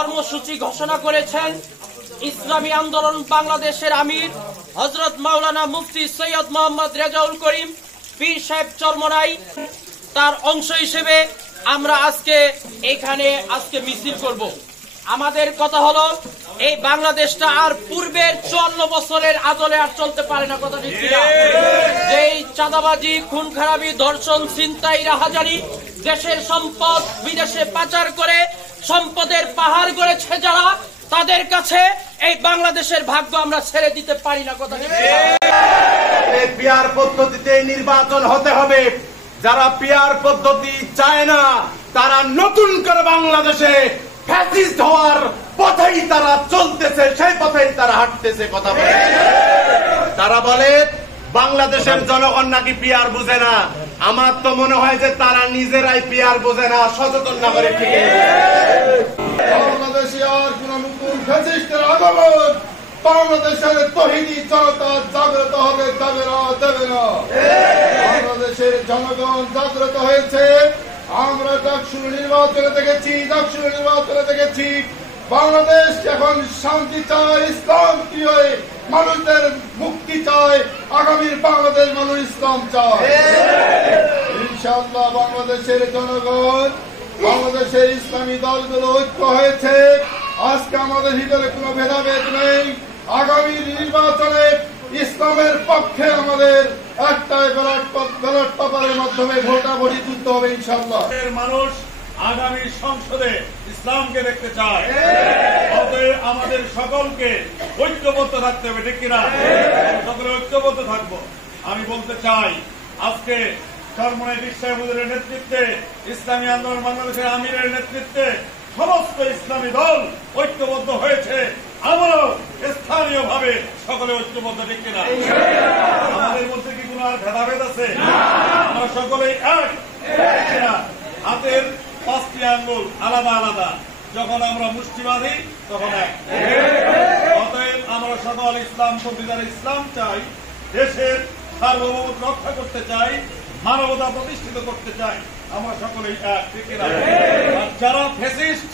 কর্মসূচি ঘোষণা করেছেন ইসলামী আন্দোলন বাংলাদেশের আমির হযরত মাওলানা মুফতি সৈয়দ মোহাম্মদ রেজাউল করিম পীর সাহেব চরমনাই। তার অংশ হিসেবে আমরা আজকে এখানে মিছিল করব। আমাদের কথা হলো, এই বাংলাদেশটা আর পূর্বের 54 বছরের আদলে আর চলতে পারে না। কথা ঠিক কিনা? যেই চাঁদাবাজি, খুন খারাপি, ধর্ষণ, ছিনতাই, রাহাজানি, দেশের সম্পদ বিদেশে পাচার করে সম্পদের পাহাড় গড়েছে যারা, তাদের কাছে এই বাংলাদেশের ভাগ্য আমরা ছেড়ে দিতে পারি না। কথা ঠিক কিনা? এই পিয়ার পদ্ধতিতে নির্বাচন হতে হবে। যারা পিয়ার পদ্ধতি চায় না, তারা নতুন করে বাংলাদেশে ফ্যাসিস্ট হওয়ার পথেই তারা চলতেছে, সেই পথেই তারা হাঁটতেছে। কথা বলে তারা বলে বাংলাদেশের জনগণ নাকি পিয়ার বুঝে না। আমার তো মনে হয় যে তারা নিজেরাই পিয়ার বোঝে না, সচেতন নাগরিক। ঠিক বাংলাদেশে আর কোন নতুন ফ্যাসিস্টের আগমন বাংলাদেশের তহিদি জনতা জাগ্রত হবে, দেবে না। বাংলাদেশের জনগণ জাগ্রত হয়েছে। আমরা ডাকসু নির্বাচনে দেখেছি বাংলাদেশ এখন শান্তি চায়, ইসলাম প্রিয় মানুষদের মুক্তি চায়। আগামীর বাংলাদেশ মানুষ ইসলাম চায়। ইনশাআল্লাহ বাংলাদেশের জনগণ, বাংলাদেশের ইসলামী দলগুলো ঐক্য হয়েছে। আজকে আমাদের ভিতরে কোনো ভেদাভেদ নেই। আগামী নির্বাচনে ইসলামের পক্ষে আমাদের একটাই ব্যালট পেপারের মাধ্যমে ভোটাভুটি তুলতে হবে ইনশাআল্লাহ। মানুষ আগামী সংসদে ইসলামকে দেখতে চায়। অতএব আমাদের সকলকে ঐক্যবদ্ধ থাকতে হবে। ঠিক কিনা? সকলে ঐক্যবদ্ধ থাকবো। আমি বলতে চাই, আজকে চরমনাই পীর সাহেব হুজুরের নেতৃত্বে, ইসলামী আন্দোলন বাংলাদেশের আমিরের নেতৃত্বে সমস্ত ইসলামী দল ঐক্যবদ্ধ হয়েছে। আমরাও স্থানীয় ভাবে সকলে ঐক্যবদ্ধ। ঠিক কিনা? আমাদের মধ্যে কি কোন আর ভেদাভেদ আছে? আমরা সকলেই এক। হাতের 5টি আঙ্গুল আলাদা আলাদা, যখন আমরা মুষ্টি বাঁধি তখন এক। অতএব আমরা সকল ইসলামপন্থী যারা ইসলাম চাই, দেশের সার্বভৌমত্ব রক্ষা করতে চাই, মানবতা প্রতিষ্ঠিত করতে চাই, আমরা সকলেই এক। ঠিক কিনা? আর যারা ফ্যাসিস্ট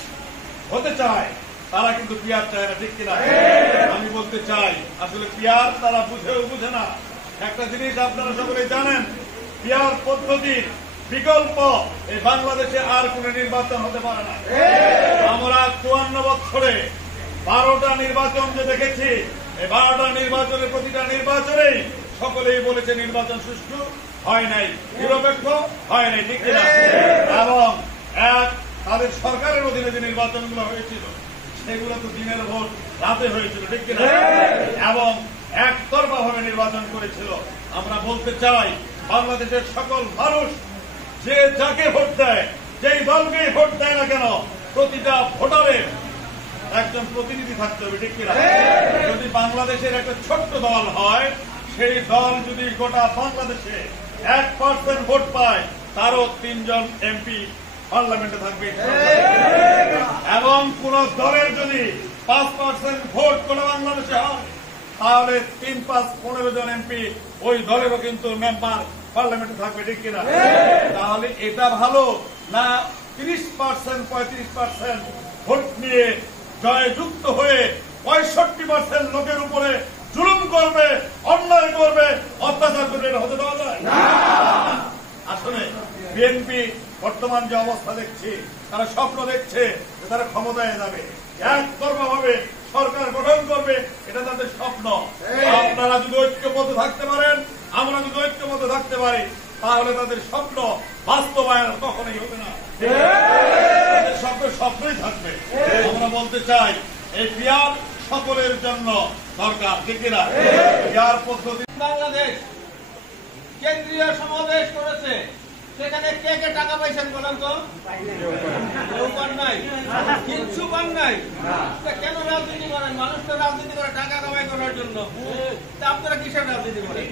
হতে চায় তারা কিন্তু পিয়ার চায় না। ঠিক কিনা? আমি বলতে চাই, আসলে পিয়ার তারা বুঝে না। একটা জিনিস আপনারা সকলেই জানেন, পিয়ার পদ্ধতির বিকল্প এই বাংলাদেশে আর কোন নির্বাচন হতে পারে না। আমরা 54 বছরে 12টা নির্বাচন যে দেখেছি, এই 12টা নির্বাচনের প্রতিটা নির্বাচনেই সকলেই বলেছে নির্বাচন সুষ্ঠু হয় নাই, নিরপেক্ষ হয় নাই। ঠিক কিনা? এবং তাদের সরকারের অধীনে যে নির্বাচনগুলো হয়েছিল সেগুলো তো দিনের ভোট রাতে হয়েছিল। ঠিক কিনা? এবং একতরফা ভাবে নির্বাচন করেছিল। আমরা বলতে চাই, বাংলাদেশের সকল মানুষ যে যাকে ভোট দেয়, যেই দলকেই ভোট দেয় না কেন, প্রতিটা ভোটারের একজন প্রতিনিধি থাকতে হবে। ঠিক কিনা? যদি বাংলাদেশের একটা ছোট্ট দল হয়, সেই দল যদি গোটা বাংলাদেশে 1% ভোট পায়, তারও 3 জন এমপি পার্লামেন্টে থাকবে। এবং কোন দলের যদি 5% ভোট কোন বাংলাদেশে হয়, তাহলে 3, 5, 15 জন এমপি ওই দলেরও কিন্তু মেম্বার পার্লামেন্টে থাকবে। ঠিক কিনা? তাহলে এটা ভালো না 30%, 35% ভোট নিয়ে জয়যুক্ত হয়ে 65% লোকের উপরে জুলুম করবে, অন্যায় করবে, অত্যাচার করবে? এটা হতে দেওয়া যায় না। আসলে বিএনপি বর্তমান যে অবস্থা দেখছি, তারা স্বপ্ন দেখছে যে তারা ক্ষমতায় যাবে, একতরফা ভাবে সরকার গঠন করবে, এটা তাদের স্বপ্ন। আপনারা যদি ঐক্যবদ্ধ থাকতে পারেন, আমরা যদি ঐক্যবদ্ধ থাকতে পারি, তাহলে তাদের স্বপ্ন বাস্তবায়ন কখনোই হবে না। তাদের স্বপ্নই থাকবে। আমরা বলতে চাই, এই পিয়ার সকলের জন্য দরকার। ঠিক কিনা? পিয়ার পদ্ধতি বাংলাদেশ কেন্দ্রীয় সমাবেশ করেছে, সেখানে কে কে টাকা পাইছেন বলেন তো? কেউ পান নাই, কিচ্ছু পান নাই। কেন রাজনীতি করেন? মানুষ তো রাজনীতি করে টাকা কামাই করার জন্য। আপনারা কিসের রাজনীতি করেন?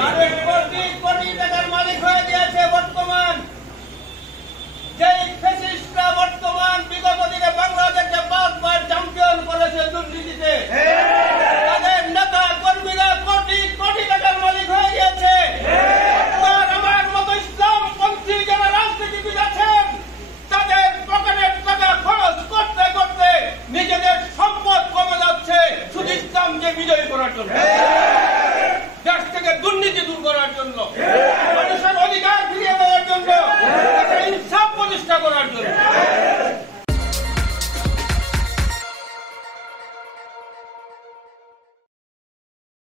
মানুষ কোটি কোটি টাকার মালিক হয়ে গিয়েছে। বর্তমান যে ফ্যাসিস্টরা বর্তমান বিগত দিনে বাংলাদেশকে 5 বার চ্যাম্পিয়ন করেছে দুর্নীতিতে, তাদের নেতা কর্মীরা কোটি কোটি টাকার মালিক হয়ে গিয়েছে। আমার মতো ইসলামপন্থী যারা রাজনীতিবিদ আছেন, তাদের পকেটের বিজয়ী করার জন্য, দেশ থেকে দুর্নীতি দূর করার জন্য।